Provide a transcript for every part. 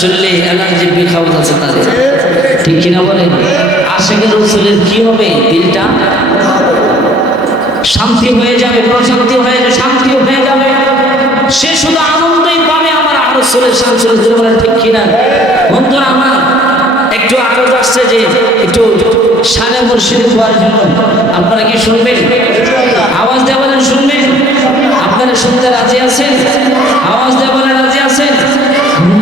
শরীরে অ্যালার্জি বিখাওয়াত আছে তাদের। ঠিক কিনা বলেন? আশেখের রসুলের কি হবে দিলটা? শান্তি হয়ে যাবে, প্রশান্তি হয়ে যাবে, শান্তি হয়ে যাবে। সে শুধু আনন্দই পাবে আমার আরও চলে শান্তি বলে ঠিক কিনা? বন্ধুরা আমার, একটু আরজ আসছে যে একটু সানে মুর্শিদ হওয়ার জন্য। আপনারা কি শুনবেন? আওয়াজ দেওয়া শুনবেন? আপনারা শুনতে রাজি আছেন?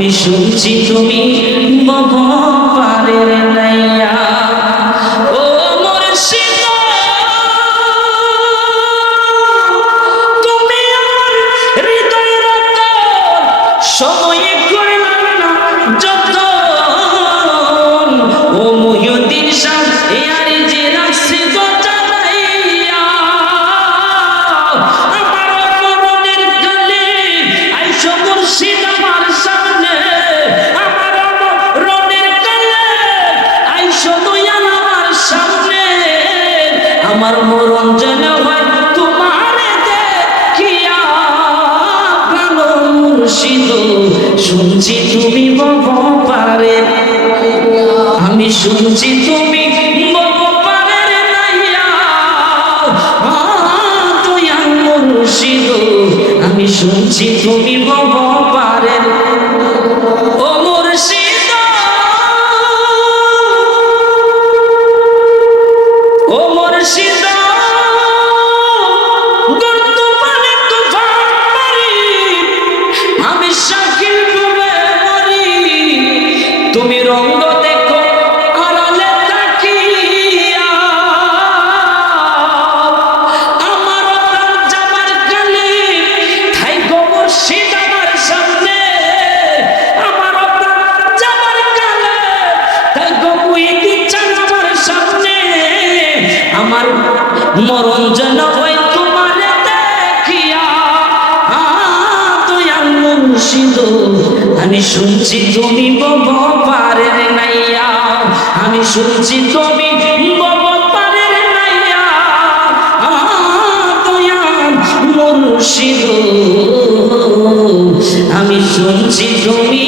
আমি শুনছি তুমি বলব শুনছি তুমি আমি শুনছি তুমি বব মরণ যেন হয় তোমার দেখিয়া দয়াল মুর্শিদ, আমি শুনছি তুমি বব পারের নাইয়া, আমি শুনছি তুমি বব পারের নাইয়া দয়াল মুর্শিদ, আমি শুনছি তুমি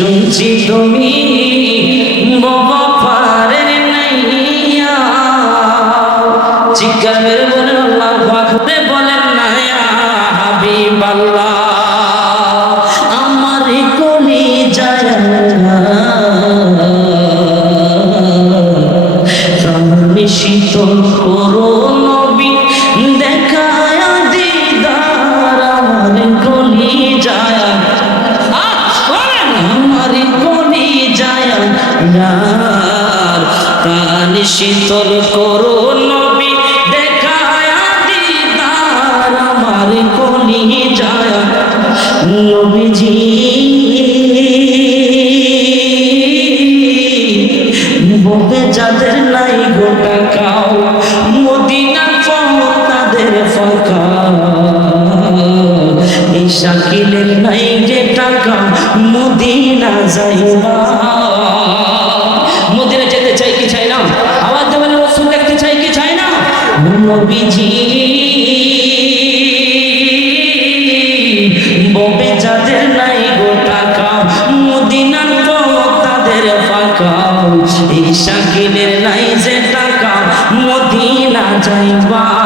শুনছি তুমি। শাকিলের নাই যে টাকা, মদিনা যাইবা। মদিনা যেতে চাই কি চাই না? আবার দেবেন রসুল দেখতে চাই কি চাই না? নবীজি, ববে যাদের নাই গো টাকা, মদিনার পথ তাদের ফাঁকা। এই শাকিলের নাই যে টাকা, মদিনা যাইবা।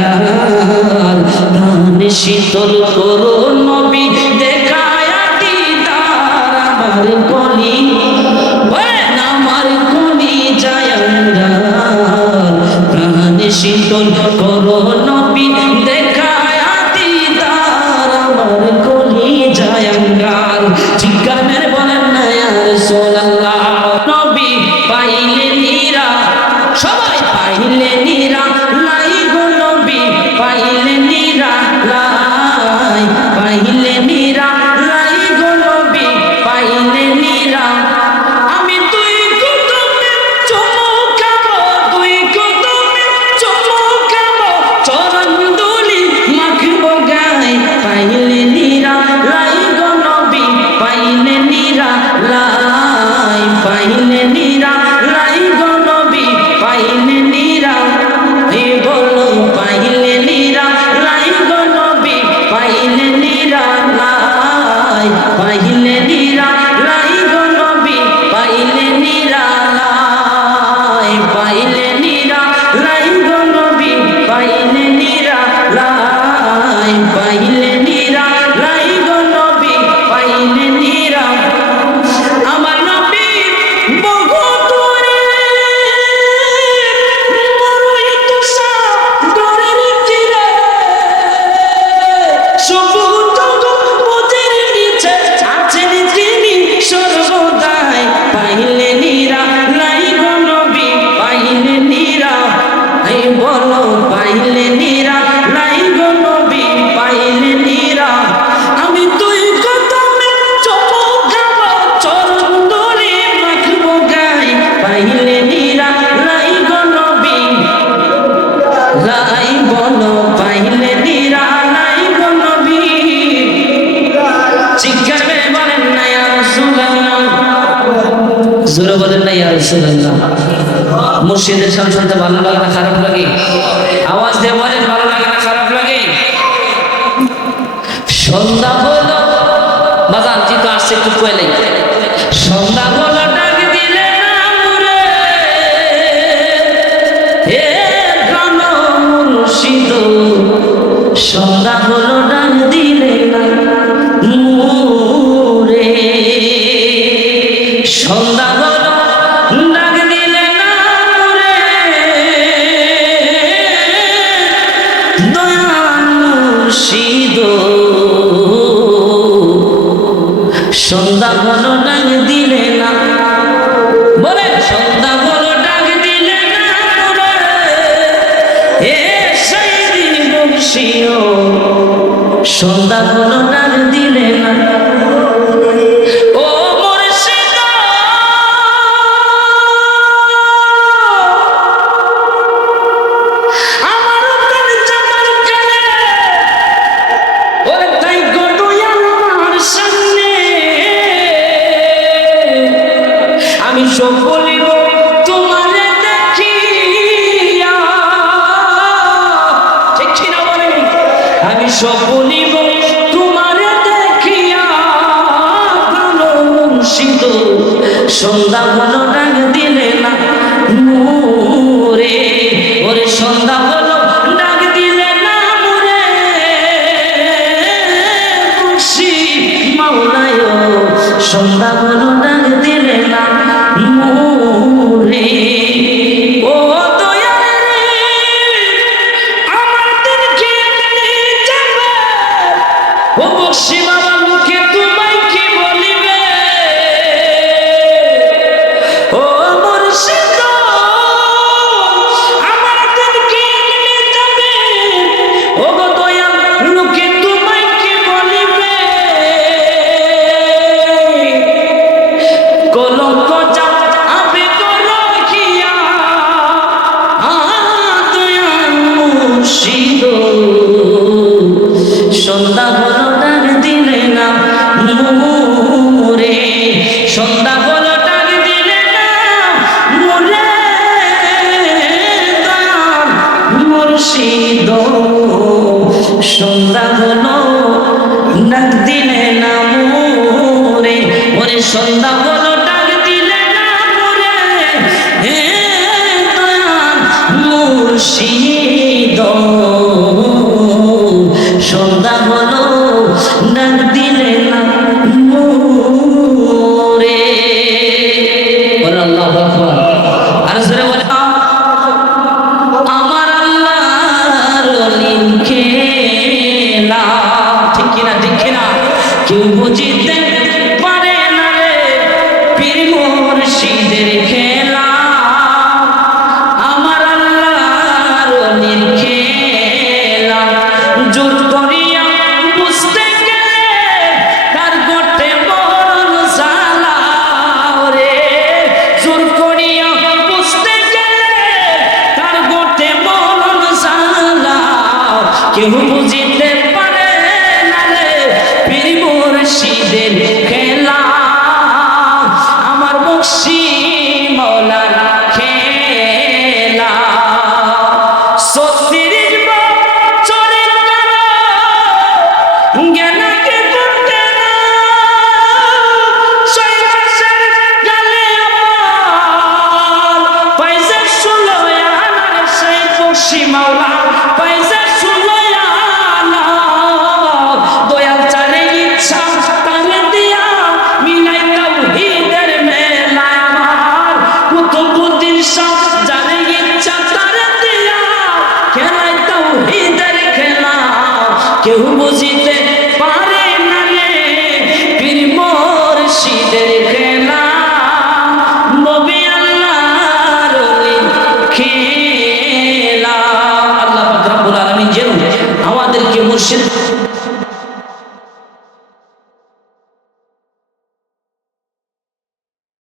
দয়াল, ধান শীতল করো নবী, দেখায় দিদার আমার কলি। আমার কলি যায় ধান শীতল করো নবী, দেখায় দিদার আমার কলি যায় ঠিকানের বলেন না সোনাল্লাহ নবী পাইলে নীরা সবাই পাইলে মুর্শিদের সব শুনতে ভালো লাগে না, খারাপ লাগে? আওয়াজ দিয়ে বলেন, ভালো লাগে না, খারাপ লাগে? সন্ধ্যা হলো, বাজান কিন্তু আসছে, একটু কয়েলাই সন্ধ্যা হলো সন্ধ্যা দয়ানুষিদ সন্ধ্যা বলো, ডাক দিলে না। বলে, সন্ধ্যা বলো, ডাক দিলে না। এ সেই দিন বংশীয়। সন্ধ্যা বলো, ডাক দিলে না। ডাক そ